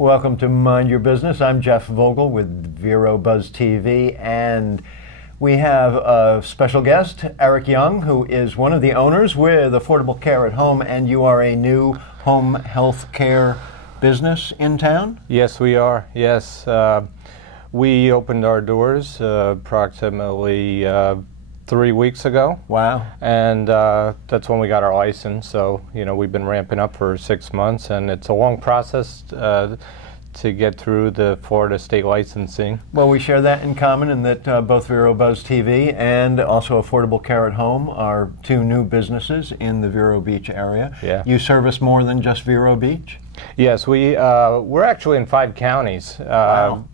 Welcome to Mind Your Business. I'm Jeff Voegele with Vero Buzz TV, and we have a special guest, Eric Young, who is one of the owners with Affordable Care at Home, and you are a new home health care business in town? Yes, we are. Yes. We opened our doors approximately 3 weeks ago. Wow. And that's when we got our license. So, you know, we've been ramping up for 6 months, and it's a long process to get through the Florida state licensing. Well, we share that in common in that both Vero Buzz TV and also Affordable Care at Home are two new businesses in the Vero Beach area. Yeah. You service more than just Vero Beach? Yes, we're actually in 5 counties. Wow.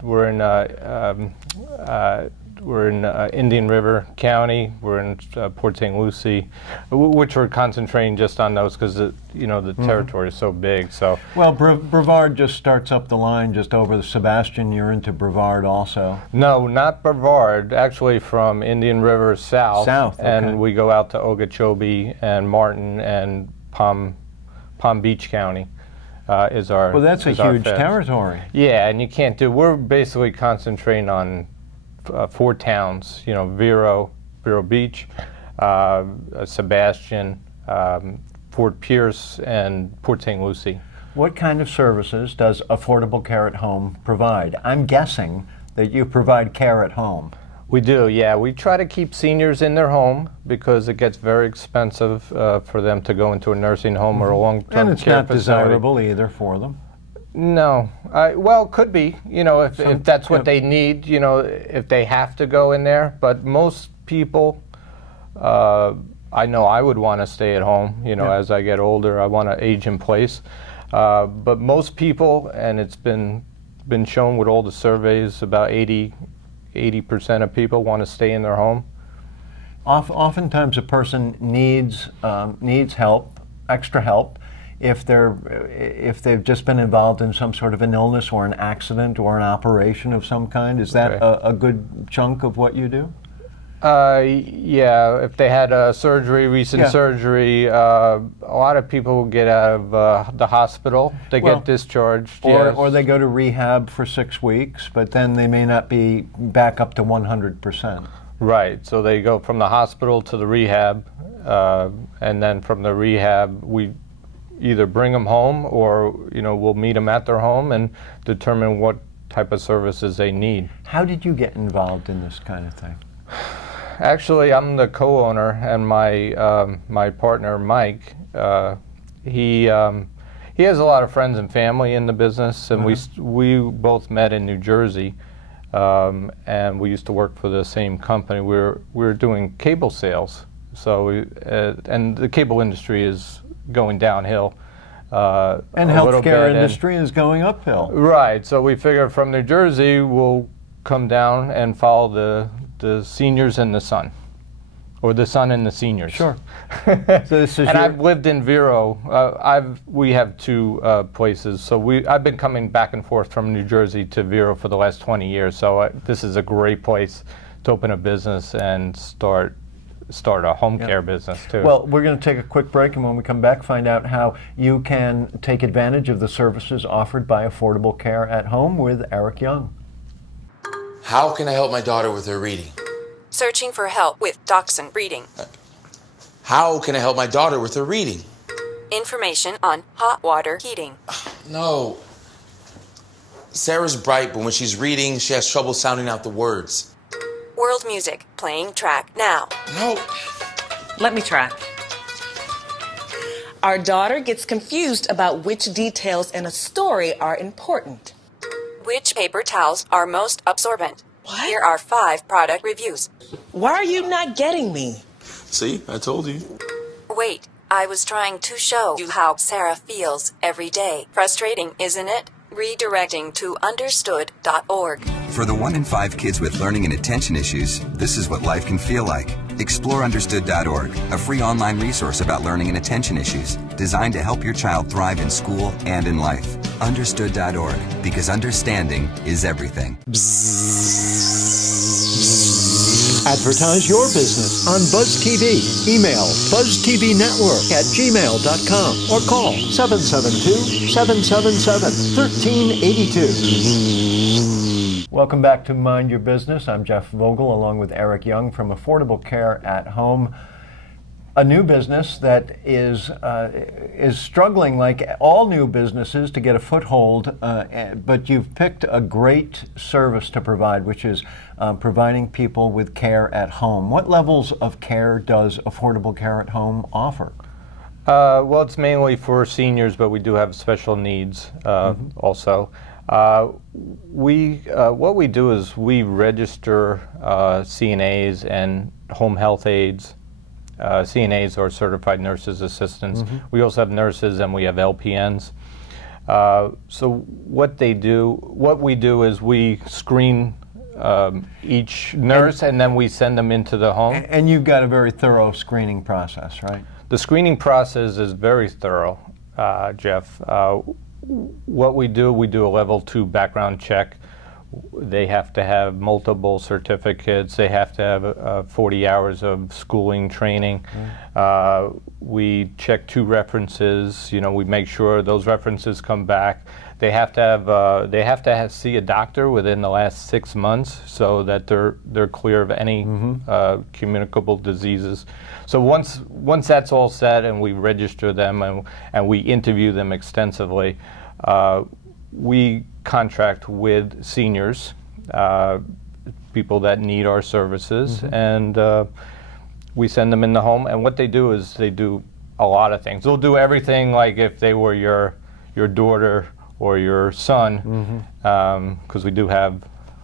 We're in Indian River County. We're in Port St. Lucie, which we're concentrating just on those because you know the territory is so big. So well, Brevard just starts up the line just over the Sebastian. You're into Brevard also. No, not Brevard. Actually, from Indian River south. South, okay. And we go out to Okeechobee and Martin and Palm Beach County. Is our well, that's a huge territory. Yeah, and you can't do. We're basically concentrating on 4 towns. You know, Vero Beach, Sebastian, Fort Pierce, and Port St. Lucie. What kind of services does Affordable Care at Home provide? I'm guessing that you provide care at home. We do, yeah. We try to keep seniors in their home because it gets very expensive for them to go into a nursing home or a long-term care facility. And it's not desirable either for them. No. Well, could be, you know, if that's what they need, you know, if they have to go in there. But most people, I know I would want to stay at home, you know, as I get older. I want to age in place. But most people, and it's been shown with all the surveys, about 80% of people want to stay in their home. Oftentimes a person needs help, extra help, if they've just been involved in some sort of an illness or an accident or an operation of some kind. Is that a good chunk of what you do? Yeah, if they had a surgery, recent surgery, a lot of people get out of the hospital. They get discharged. Or they go to rehab for 6 weeks, but then they may not be back up to 100%. Right, so they go from the hospital to the rehab, and then from the rehab we either bring them home or, you know, we'll meet them at their home and determine what type of services they need. How did you get involved in this kind of thing? Actually, I'm the co-owner, and my partner Mike, he has a lot of friends and family in the business, and we both met in New Jersey, and we used to work for the same company. We were doing cable sales, so and the cable industry is going downhill. And healthcare industry is going uphill. Right. So we figured from New Jersey we'll come down and follow the seniors and the son, or the son and the seniors. Sure. So this is and I've lived in Vero. We have 2 places. So I've been coming back and forth from New Jersey to Vero for the last 20 years. So this is a great place to open a business and start a home care business too. Well, we're going to take a quick break, and when we come back, find out how you can take advantage of the services offered by Affordable Care at Home with Eric Young. How can I help my daughter with her reading? Searching for help with Dachshund breeding. How can I help my daughter with her reading? Information on hot water heating. No. Sarah's bright, but when she's reading, she has trouble sounding out the words. World music, playing track now. No. Let me try. Our daughter gets confused about which details in a story are important. Which paper towels are most absorbent? What? Here are 5 product reviews. Why are you not getting me? See, I told you. Wait, I was trying to show you how Sarah feels every day. Frustrating, isn't it? Redirecting to understood.org. For the 1 in 5 kids with learning and attention issues, this is what life can feel like. Explore understood.org, a free online resource about learning and attention issues, designed to help your child thrive in school and in life. Understood.org, because understanding is everything. Bzzz. Advertise your business on Buzz TV. Email buzztvnetwork@gmail.com or call 772-777-1382. Welcome back to Mind Your Business. I'm Jeff Voegele along with Eric Young from Affordable Care at Home. A new business that is struggling, like all new businesses, to get a foothold, but you've picked a great service to provide, which is providing people with care at home. What levels of care does Affordable Care at Home offer? Well, it's mainly for seniors, but we do have special needs also. What we do is we register CNAs and home health aides. CNAs are certified nurses assistants. We also have nurses and we have LPNs. So what we do is we screen each nurse and then we send them into the home. And you've got a very thorough screening process, right? The screening process is very thorough, Jeff. What we do a level 2 background check. They have to have multiple certificates. They have to have 40 hours of schooling, training. We check 2 references. You know, we make sure those references come back. They have to see a doctor within the last 6 months so that they're clear of any communicable diseases. So once that's all set and we register them and we interview them extensively, we contract with seniors, people that need our services, and we send them in the home. And what they do is they do a lot of things. They'll do everything, like if they were your daughter or your son, because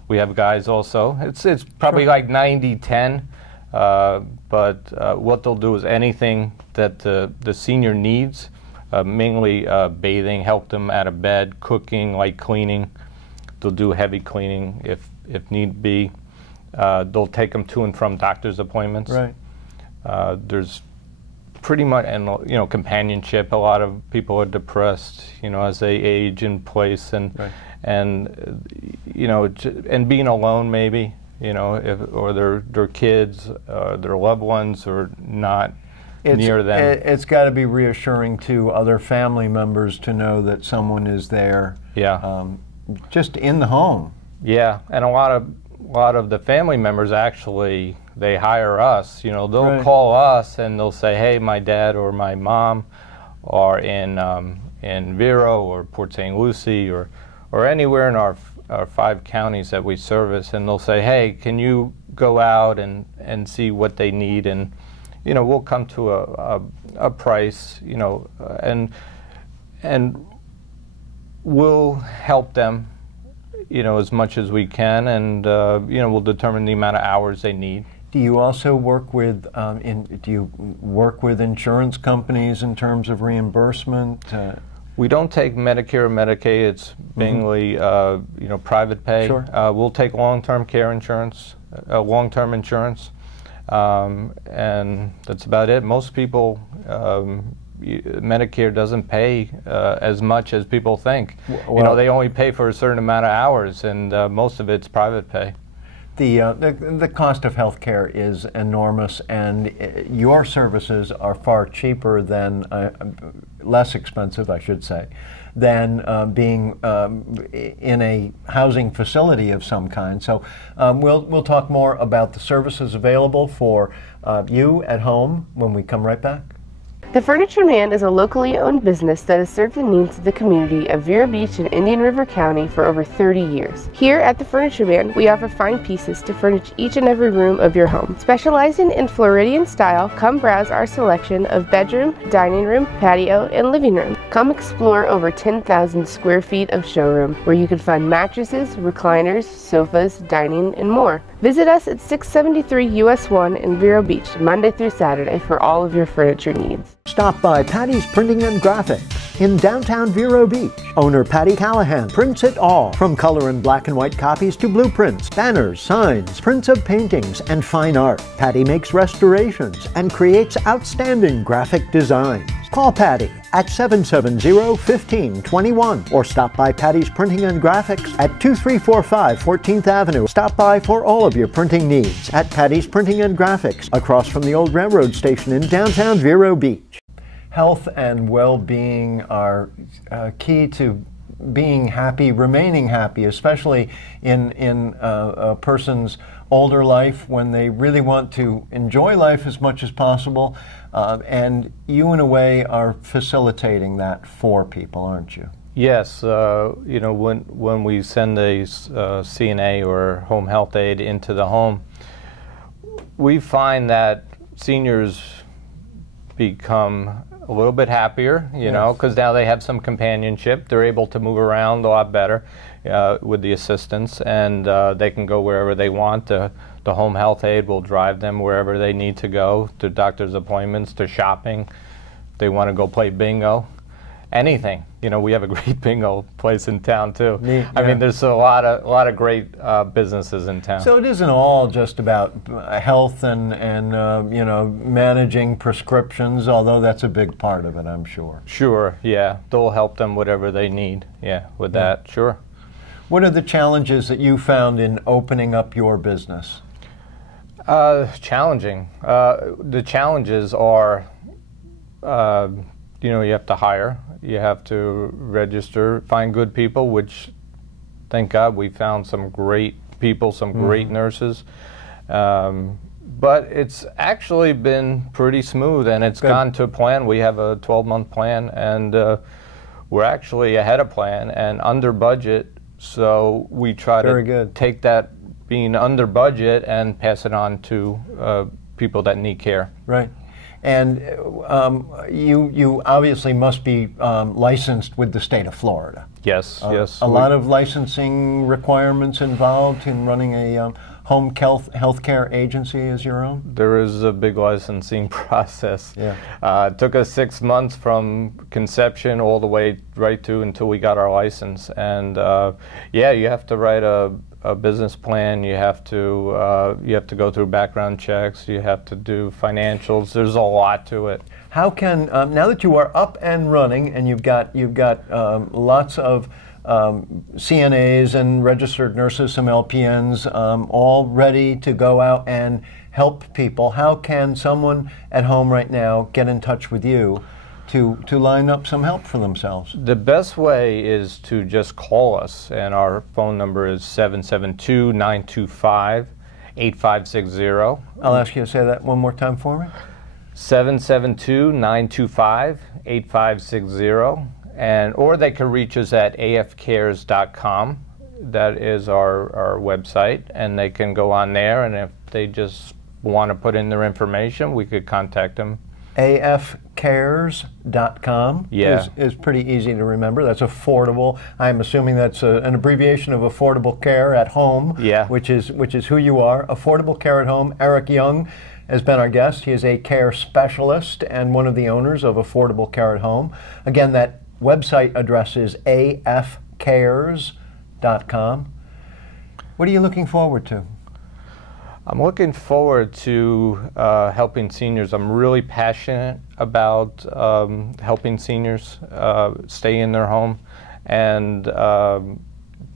we have guys also. It's probably like 90-10, but what they'll do is anything that the senior needs. Mainly bathing, help them out of bed, cooking, light cleaning. They'll do heavy cleaning if need be. They'll take them to and from doctor's appointments. Right. There's pretty much, and companionship. A lot of people are depressed, as they age in place, and and being alone maybe, or their kids, their loved ones are not near them. It's got to be reassuring to other family members to know that someone is there. Yeah. Just in the home. Yeah, and a lot of the family members actually, they hire us. They'll call us and they'll say, "Hey, my dad or my mom are in Vero or Port St. Lucie or anywhere in our 5 counties that we service," and they'll say, "Hey, can you go out and see what they need?" And we'll come to a price, and we'll help them, as much as we can, and we'll determine the amount of hours they need. Do you also work with insurance companies in terms of reimbursement? We don't take Medicare or Medicaid. It's mainly private pay. Sure. We'll take long-term care insurance, long-term insurance. And that's about it. Most people, Medicare doesn't pay as much as people think. Well, they only pay for a certain amount of hours, and most of it's private pay. The cost of health care is enormous, and your services are far cheaper than, less expensive, I should say, than being in a housing facility of some kind. So we'll talk more about the services available for you at home when we come right back. The Furniture Man is a locally owned business that has served the needs of the community of Vero Beach and Indian River County for over 30 years. Here at the Furniture Man, we offer fine pieces to furnish each and every room of your home. Specializing in Floridian style, come browse our selection of bedroom, dining room, patio, and living room. Come explore over 10,000 square feet of showroom, where you can find mattresses, recliners, sofas, dining, and more. Visit us at 673 US 1 in Vero Beach, Monday through Saturday, for all of your furniture needs. Stop by Patty's Printing and Graphics in downtown Vero Beach. Owner Patty Callahan prints it all, from color and black and white copies to blueprints, banners, signs, prints of paintings, and fine art. Patty makes restorations and creates outstanding graphic designs. Call Patty at 770-1521 or stop by Patty's Printing and Graphics at 2345 14th Avenue. Stop by for all of your printing needs at Patty's Printing and Graphics, across from the old railroad station in downtown Vero Beach. Health and well-being are key to being happy, remaining happy, especially in a person's older life when they really want to enjoy life as much as possible. And you, in a way, are facilitating that for people, aren't you? Yes. You know, when we send a CNA or home health aide into the home, we find that seniors become a little bit happier, you know, because now they have some companionship. They're able to move around a lot better with the assistance, and they can go wherever they want. The home health aide will drive them wherever they need to go, to doctor's appointments, to shopping. They want to go play bingo, anything. You know, we have a great bingo place in town too. Yeah. I mean, there's a lot of great businesses in town. So it isn't all just about health and you know, managing prescriptions, although that's a big part of it, I'm sure. Sure, yeah. They'll help them whatever they need, yeah, with that, sure. What are the challenges that you found in opening up your business? Challenging. The challenges are, you know, you have to hire, you have to register, find good people, which, thank God, we found some great people, some great nurses. But it's actually been pretty smooth, and it's gone to plan. We have a 12-month plan, and we're actually ahead of plan and under budget, so we try to take that being under budget and pass it on to people that need care. Right. And you obviously must be licensed with the state of Florida. Yes, yes. A lot of licensing requirements involved in running a home health care agency as your own? There is a big licensing process. Yeah. It took us 6 months from conception all the way right to until we got our license. And yeah, you have to write a business plan. You have to go through background checks. You have to do financials. There's a lot to it. How can now that you are up and running and you've got lots of CNAs and registered nurses, some LPNs, all ready to go out and help people, how can someone at home right now get in touch with you to line up some help for themselves? The best way is to just call us, and our phone number is 772-925-8560. I'll ask you to say that one more time for me. 772-925-8560. Or they can reach us at afcares.com. That is our website, and they can go on there, and if they just want to put in their information, we could contact them. afcares.com is pretty easy to remember. That's affordable. I'm assuming that's an abbreviation of Affordable Care at Home, which is who you are. Affordable Care at Home. Eric Young has been our guest. He is a care specialist and one of the owners of Affordable Care at Home. Again, that website address is afcares.com. What are you looking forward to? I'm looking forward to helping seniors. I'm really passionate about helping seniors stay in their home, and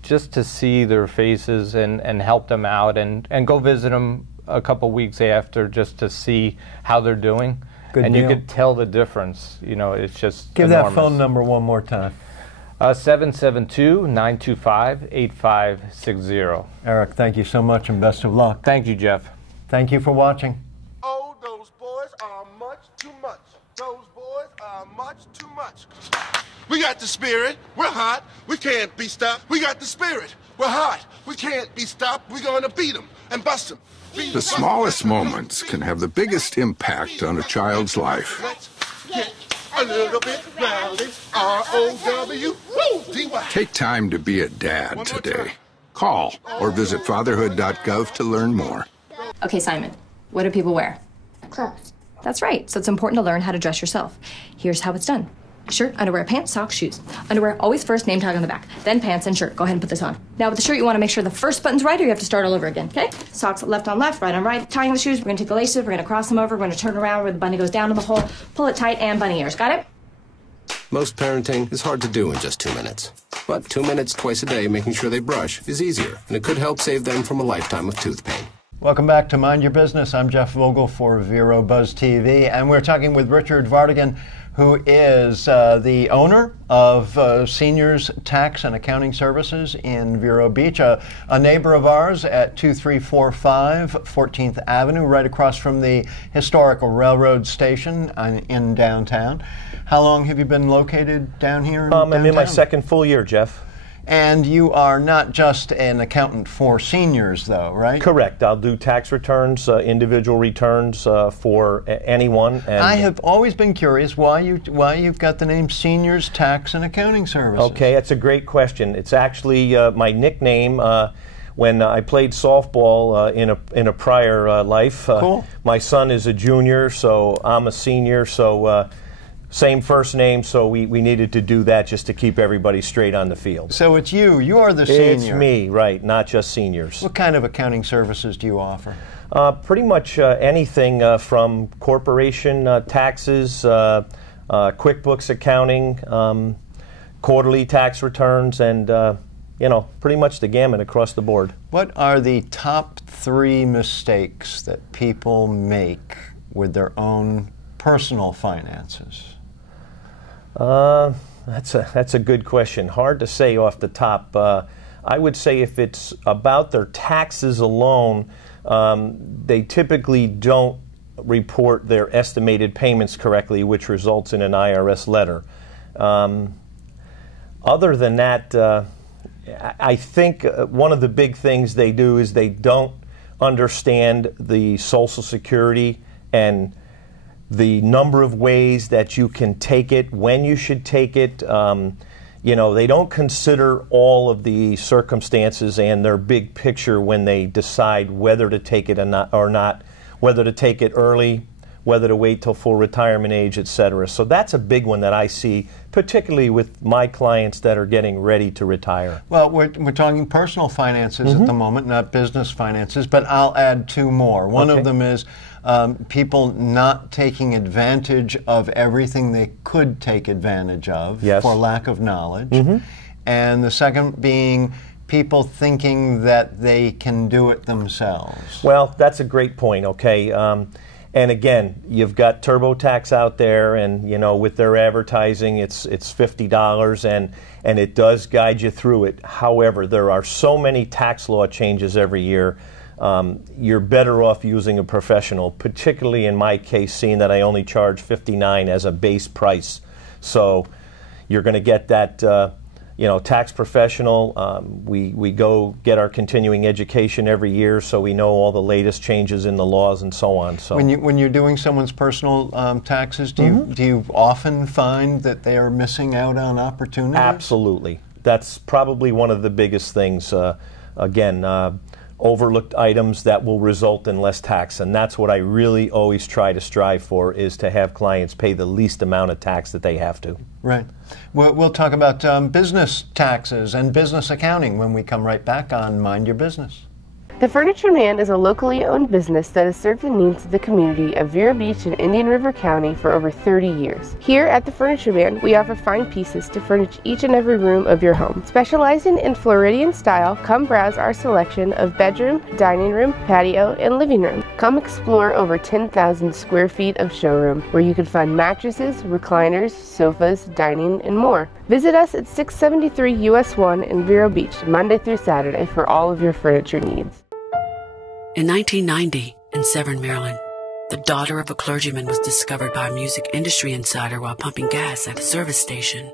just to see their faces and help them out, and go visit them a couple weeks after just to see how they're doing. Good deal. You could tell the difference. You know, it's just Give enormous. that phone number one more time. 772-925-8560. Eric, thank you so much and best of luck. Thank you, Jeff. Thank you for watching. Oh, those boys are much too much. Those boys are much too much. We got the spirit. We're hot. We can't be stopped. We got the spirit. We're hot. We can't be stopped. We're going to beat them and bust them. The smallest moments can have the biggest impact on a child's life. Let's get a little bit rowdy. R-O-W-D-Y. Take time to be a dad today. Call or visit fatherhood.gov to learn more. Okay, Simon, what do people wear? Clothes. That's right. So it's important to learn how to dress yourself. Here's how it's done. Shirt, underwear, pants, socks, shoes. Underwear, always first, name tag on the back. Then pants and shirt. Go ahead and put this on. Now with the shirt, you want to make sure the first button's right or you have to start all over again, okay? Socks left on left, right on right. Tying the shoes, we're going to take the laces, we're going to cross them over, we're going to turn around where the bunny goes down in the hole, pull it tight, and bunny ears. Got it? Most parenting is hard to do in just 2 minutes. But 2 minutes twice a day making sure they brush is easier, and it could help save them from a lifetime of tooth pain. Welcome back to Mind Your Business. I'm Jeff Voegele for Vero Buzz TV, and we're talking with Richard Vartigan, who is the owner of Seniors Tax and Accounting Services in Vero Beach, a neighbor of ours at 2345 14th Avenue, right across from the historical railroad station in downtown. How long have you been located down here in downtown? I'm in my second full year, Jeff. And you are not just an accountant for seniors, though, right? Correct. I'll do tax returns, individual returns for anyone. And I have always been curious why you've got the name Seniors Tax and Accounting Services. Okay, that's a great question. It's actually my nickname when I played softball in a prior life. Cool. My son is a junior, so I'm a senior. So. Same first name, so we needed to do that just to keep everybody straight on the field. So it's you. You are the senior. It's me, right, not just seniors. What kind of accounting services do you offer? Pretty much anything from corporation taxes, QuickBooks accounting, quarterly tax returns, and pretty much the gamut across the board. What are the top 3 mistakes that people make with their own personal finances? That's a good question. Hard to say off the top. I would say if it's about their taxes alone, they typically don't report their estimated payments correctly, which results in an IRS letter. Other than that, I think one of the big things they do is they don't understand the Social Security and the number of ways that you can take it, when you should take it. They don't consider all of the circumstances and their big picture when they decide whether to take it or not, whether to take it early, whether to wait till full retirement age, etc. So that's a big one that I see, particularly with my clients that are getting ready to retire. Well, we're talking personal finances at the moment, not business finances, but I'll add 2 more. One of them is people not taking advantage of everything they could take advantage of for lack of knowledge. And the second being people thinking that they can do it themselves. Well, that's a great point, okay. And again, you've got TurboTax out there, and with their advertising, it's $50, and it does guide you through it. However, there are so many tax law changes every year. You're better off using a professional, particularly in my case, seeing that I only charge $59 as a base price. So you're going to get that tax professional. We go get our continuing education every year, so we know all the latest changes in the laws and so on. So when you're doing someone's personal taxes, do you often find that they are missing out on opportunities? Absolutely. That's probably one of the biggest things. Overlooked items that will result in less tax, and that's what I really always try to strive for, is to have clients pay the least amount of tax that they have to. Right. We'll talk about business taxes and business accounting when we come right back on Mind Your Business. The Furniture Man is a locally owned business that has served the needs of the community of Vero Beach and Indian River County for over 30 years. Here at the Furniture Man, we offer fine pieces to furnish each and every room of your home. Specializing in Floridian style, come browse our selection of bedroom, dining room, patio, and living room. Come explore over 10,000 square feet of showroom, where you can find mattresses, recliners, sofas, dining, and more. Visit us at 673 US 1 in Vero Beach, Monday through Saturday, for all of your furniture needs. In 1990, in Severn, Maryland, the daughter of a clergyman was discovered by a music industry insider while pumping gas at a service station.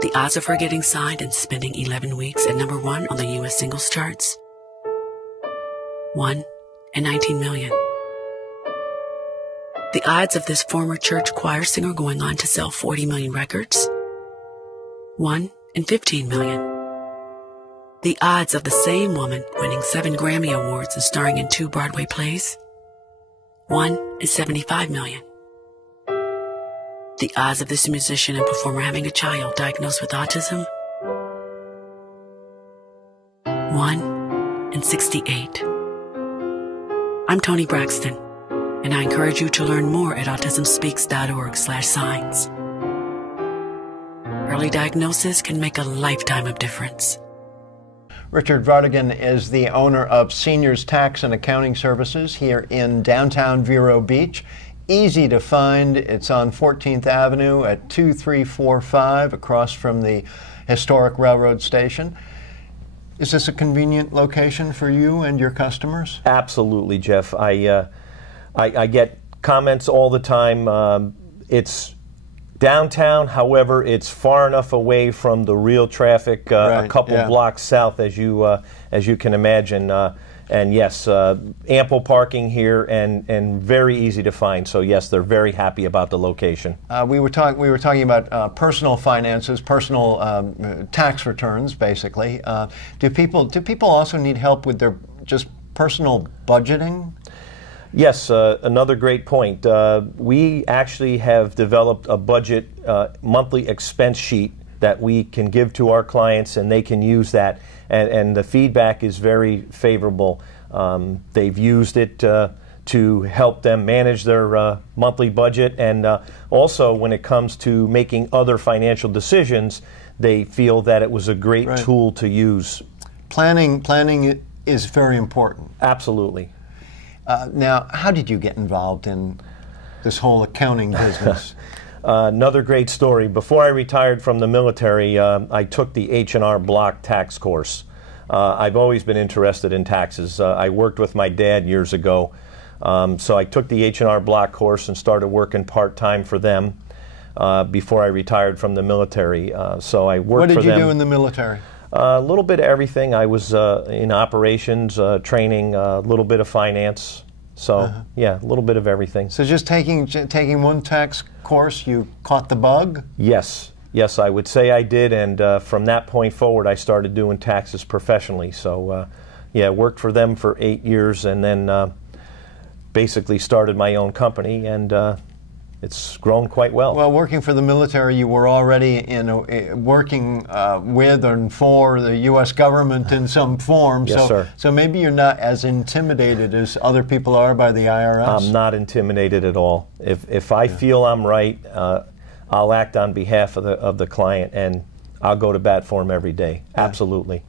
The odds of her getting signed and spending 11 weeks at number 1 on the U.S. singles charts? 1 in 19 million. The odds of this former church choir singer going on to sell 40 million records? 1 in 15 million. The odds of the same woman winning 7 Grammy Awards and starring in 2 Broadway plays? 1 in 75 million. The odds of this musician and performer having a child diagnosed with autism? 1 in 68. I'm Toni Braxton, and I encourage you to learn more at autismspeaks.org/signs. Early diagnosis can make a lifetime of difference. Richard Vartigan is the owner of Seniors Tax and Accounting Services here in downtown Vero Beach. Easy to find. It's on 14th Avenue at 2345 across from the historic railroad station. Is this a convenient location for you and your customers? Absolutely, Jeff. I get comments all the time. It's downtown, however, it's far enough away from the real traffic, a couple blocks south, as you can imagine. And yes, ample parking here and very easy to find. So yes, they're very happy about the location. We were talking about personal finances, personal tax returns, basically. Do people also need help with their just personal budgeting? Yes, another great point. We actually have developed a budget monthly expense sheet that we can give to our clients, and they can use that. And the feedback is very favorable. They've used it to help them manage their monthly budget, and also when it comes to making other financial decisions, they feel that it was a great tool to use. Planning is very important. Absolutely. Now, how did you get involved in this whole accounting business? Another great story. Before I retired from the military, I took the H&R Block tax course. I've always been interested in taxes. I worked with my dad years ago, so I took the H&R Block course and started working part-time for them before I retired from the military. So I worked for them. What did you do in the military? A little bit of everything. I was in operations, training, a little bit of finance. So, yeah, a little bit of everything. So just taking one tax course, you caught the bug? Yes. Yes, I would say I did, and from that point forward, I started doing taxes professionally. So, yeah, worked for them for 8 years, and then basically started my own company, and it's grown quite well. Well, working for the military, you were already working with and for the U.S. government in some form. Yes, sir. So maybe you're not as intimidated as other people are by the IRS? I'm not intimidated at all. If I feel I'm right, I'll act on behalf of the client, and I'll go to bat for him every day. Absolutely.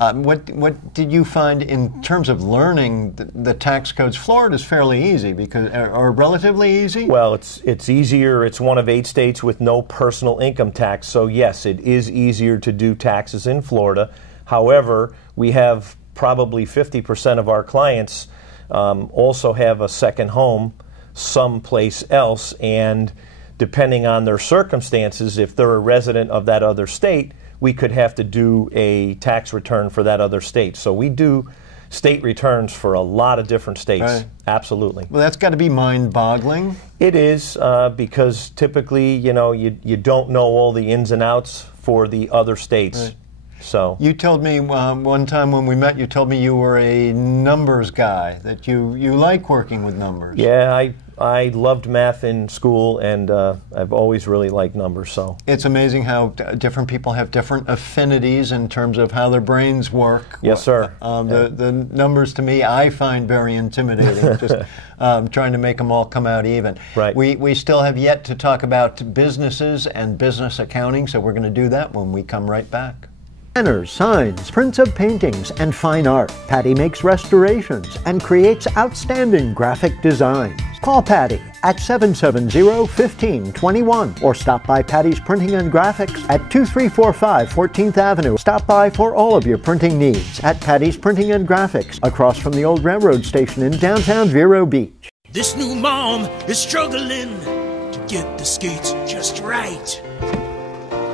What did you find in terms of learning the tax codes? Florida's fairly easy, or relatively easy? Well, it's easier. It's one of 8 states with no personal income tax. So yes, it is easier to do taxes in Florida. However, we have probably 50% of our clients also have a second home someplace else, and depending on their circumstances, if they're a resident of that other state, we could have to do a tax return for that other state. So we do state returns for a lot of different states. Right. Absolutely. Well, that's got to be mind-boggling. It is, because typically, you don't know all the ins and outs for the other states. Right. So you told me one time when we met, you told me you were a numbers guy, that you like working with numbers. Yeah, I loved math in school, and I've always really liked numbers. So it's amazing how different people have different affinities in terms of how their brains work. Yes, sir. The numbers, to me, I find very intimidating. Just trying to make them all come out even. Right. We still have yet to talk about businesses and business accounting, so we're going to do that when we come right back. Banners, signs, prints of paintings, and fine art. Patty makes restorations and creates outstanding graphic designs. Call Patty at 770-1521 or stop by Patty's Printing and Graphics at 2345 14th Avenue. Stop by for all of your printing needs at Patty's Printing and Graphics across from the old railroad station in downtown Vero Beach. This new mom is struggling to get the skates just right.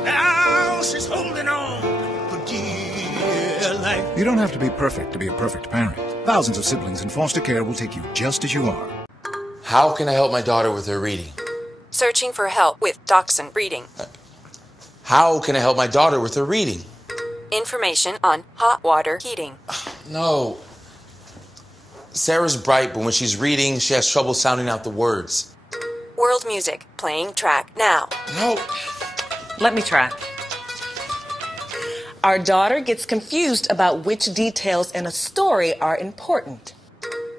Now she's holding on. You don't have to be perfect to be a perfect parent. Thousands of siblings in foster care will take you just as you are. How can I help my daughter with her reading? Searching for help with Dachshund Reading. How can I help my daughter with her reading? Information on hot water heating. No. Sarah's bright, but when she's reading, she has trouble sounding out the words. World music, playing track now. No. Let me try. Our daughter gets confused about which details in a story are important.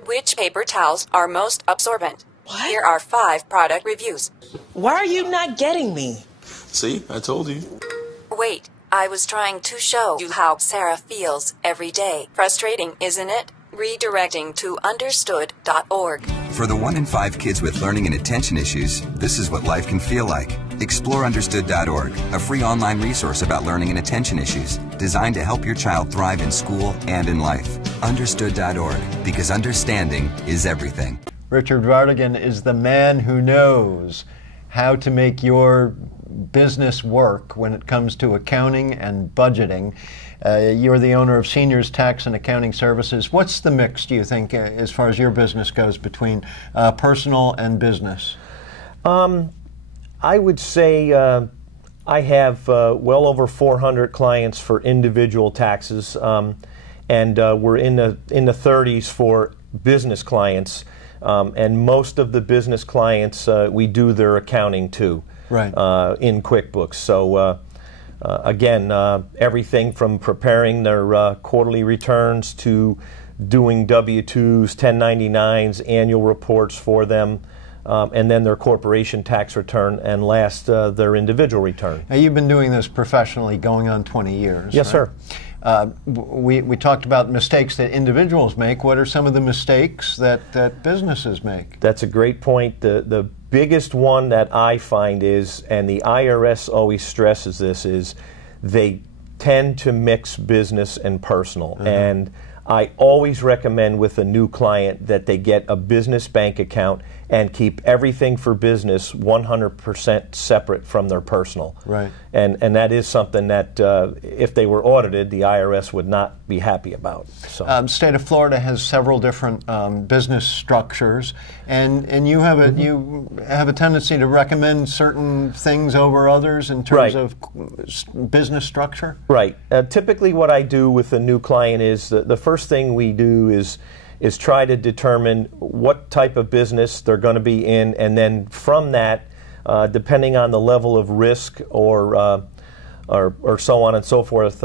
Which paper towels are most absorbent? Here are 5 product reviews. Why are you not getting me? See, I told you. Wait, I was trying to show you how Sarah feels every day. Frustrating, isn't it? Redirecting to understood.org. For the 1 in 5 kids with learning and attention issues, this is what life can feel like. Explore understood.org, a free online resource about learning and attention issues, designed to help your child thrive in school and in life. Understood.org, because understanding is everything. Richard Vartigan is the man who knows how to make your business work when it comes to accounting and budgeting. You're the owner of Seniors Tax and Accounting Services. What's the mix, do you think, as far as your business goes, between personal and business? I would say I have well over 400 clients for individual taxes, and we're in the 30s for business clients. And most of the business clients, we do their accounting too, right, in QuickBooks. So again, everything from preparing their quarterly returns to doing W-2s, 1099s, annual reports for them, and then their corporation tax return, and last, their individual return. Now, you've been doing this professionally going on 20 years. Yes, right? sir. We talked about mistakes that individuals make. What are some of the mistakes that businesses make? That's a great point. The biggest one that I find is, and the IRS always stresses this, is they tend to mix business and personal. And I always recommend with a new client that they get a business bank account and keep everything for business 100% separate from their personal. Right. And that is something that if they were audited, the IRS would not be happy about. So. State of Florida has several different business structures, and you have a tendency to recommend certain things over others in terms of business structure. Right. Typically, what I do with a new client is the first thing we do is try to determine what type of business they're going to be in, and then from that, depending on the level of risk or so on and so forth,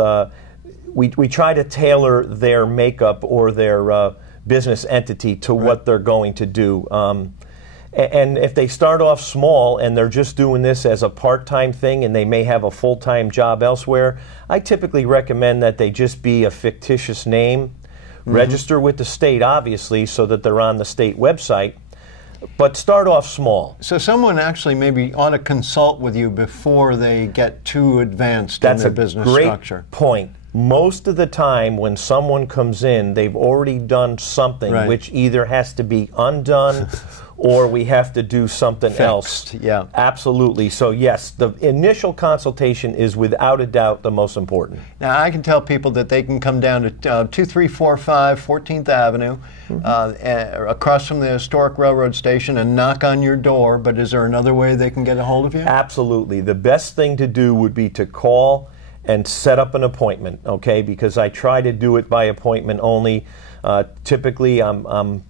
we try to tailor their makeup or their business entity to what they're going to do. And if they start off small and they're just doing this as a part-time thing and they may have a full-time job elsewhere, I typically recommend that they just be a fictitious name. Register with the state, obviously, so that they're on the state website, but start off small. So someone actually maybe ought to consult with you before they get too advanced in their business structure. That's a great point. Most of the time when someone comes in, they've already done something which either has to be undone or we have to do something else. Yeah. Absolutely. So yes, the initial consultation is without a doubt the most important. Now, I can tell people that they can come down to 2345 14th Avenue across from the historic railroad station and knock on your door, but is there another way they can get a hold of you? Absolutely. The best thing to do would be to call and set up an appointment, okay? Because I try to do it by appointment only. Typically, I'm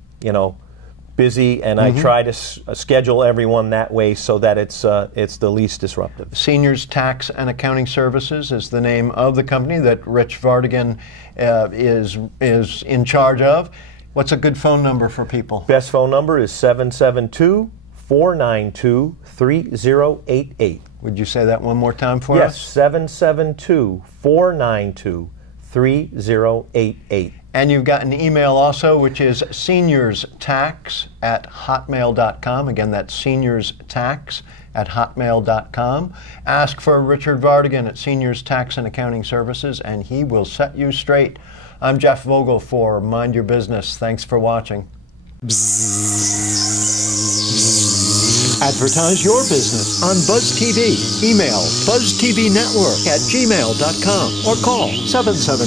busy, and I try to schedule everyone that way so that it's the least disruptive. Seniors Tax and Accounting Services is the name of the company that Rich Vartigan is in charge of. What's a good phone number for people? Best phone number is 772-492-3088. Would you say that one more time for us? Yes, 772-492-3088. And you've got an email also, which is seniorstax@hotmail.com. Again, that's seniorstax@hotmail.com. Ask for Richard Vartigan at Seniors Tax and Accounting Services, and he will set you straight. I'm Jeff Voegele for Mind Your Business. Thanks for watching. Advertise your business on Buzz TV. Email buzztvnetwork@gmail.com or call 77